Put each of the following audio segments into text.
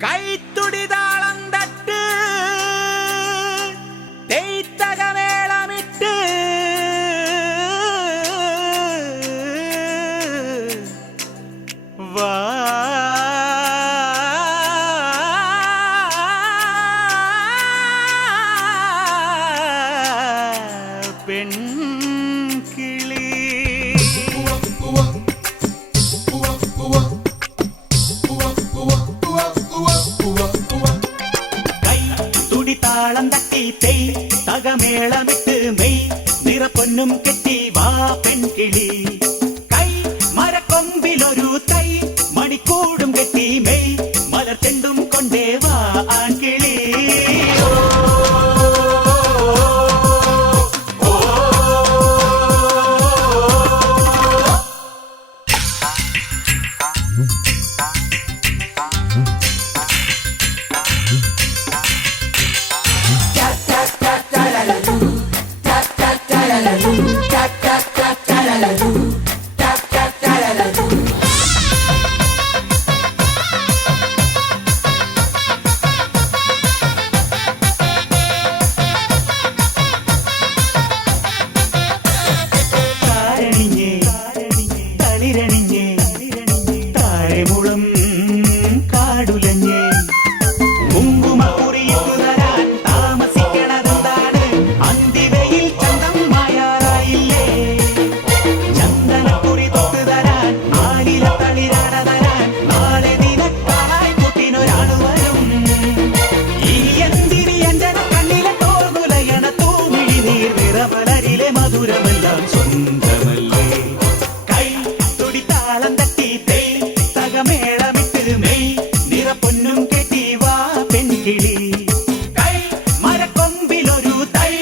കൈത്തുടിതാളം തട്ട് തെയ്ത്തകമേളമിട്ട് വാ പെൺകിളി താളം തട്ടി തെയ് തകമേളമിട്ട് മെയ് നിറപ്പൊന്നും കെട്ടി വാ പെൺകിളി കൈ മരക്കൊമ്പിലൊരു തൈ മണിക്കൂടും കെട്ടി മെയ് മലർച്ചെണ്ടും കൊണ്ടേ വാ ആൺകിളി താഴെമുളം കാടുലഞ്ഞേ കുങ്കുമക്കുറിയിട്ടു തരാൻ താമസിക്കണതെന്താണ് അന്തിവയിൽ ചന്തം മായാറായില്ലേ ചന്ദനക്കുറി തൊട്ട് തരാൻ ആലില തളിരാട തരാൻ നാളെ നിനക്കായി കുട്ടിനൊരാൾ വരും ഈ എന്തിരി അഞ്ജന കണ്ണിലെ തോർകുലയണ തൂമിഴി നീർ നിറപലരിലെ മധുരമെല്ലാം സ്വന്തമല്ലേ കൈ തുടിത്താളം തട്ടി തെയ് തകമേളമിട്ട് മെയ് നിറപ്പൊന്നും കെട്ടി വാ പെൺകിളി കൈ മരക്കൊമ്പിലൊരു തൈ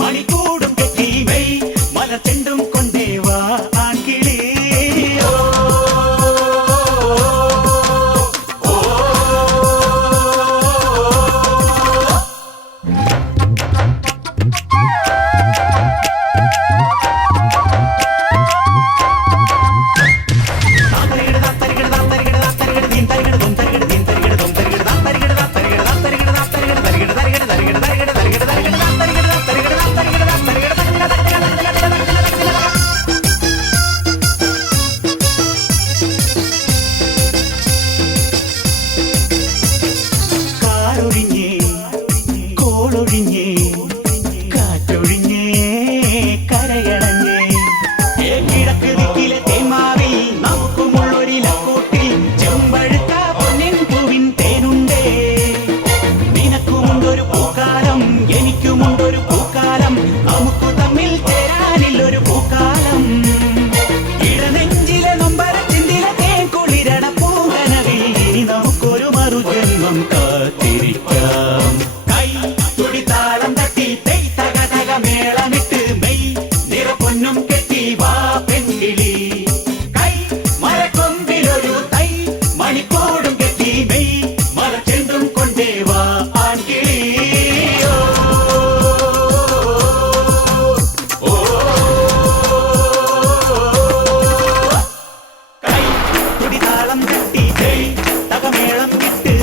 മണിക്കൂടും കെട്ടി മെയ് മലർച്ചെണ്ടും കൊണ്ടേ വാ ആൺകിളി കാറൊഴിഞ്ഞേ കോളൊഴിഞ്ഞേ കാറ്റൊഴിഞ്ഞേ കരയണഞ്ഞേ കിഴക്ക് ദിക്കിലെ തേന്മാവിൽ നമുക്കുമുള്ളൊരിലക്കൂട്ടിൽ ചെമ്പഴുക്ക പൊന്നിൻ പൂവിൻ തേനുണ്ടേ നിനക്കുമുണ്ടൊരു പൂക്കാലം എനിക്കുമുണ്ടൊരു പൂക്കാലം നമുക്ക് തമ്മിൽ ചേരാനില്ലൊരു പൂക്കാലം ഇടനെഞ്ചിലെ നൊമ്പരച്ചിന്തിലെ തേൻ കുളിരണ പൂങ്കനവിൽ ഇനി നമുക്കൊരു മറുജന്മം കാത്തിരിക്കാം കൈ തുടിത്താളം തട്ടി തെയ് തക തക മേളമിട്ട് മെയ് നിറപ്പൊന്നും കെട്ടി വാ പെൺകിളി കൈ മരക്കൊമ്പിലൊരു തൈ മണിക്കൂടും കെട്ടി മെയ് മലർച്ചെണ്ടും കൊണ്ടേ വാ ആൺകിളി കൈ തുടിതാളം തട്ടി തെയ് തകമേളം ഇട്ട്